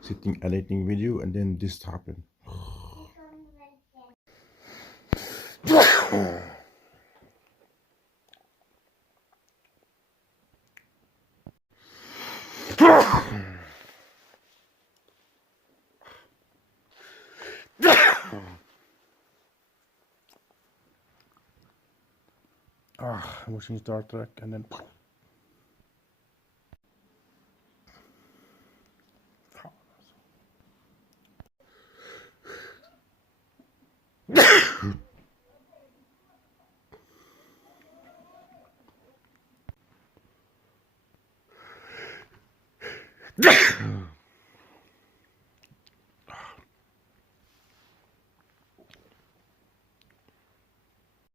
Sitting editing video and then this happened. I'm watching Star Trek and then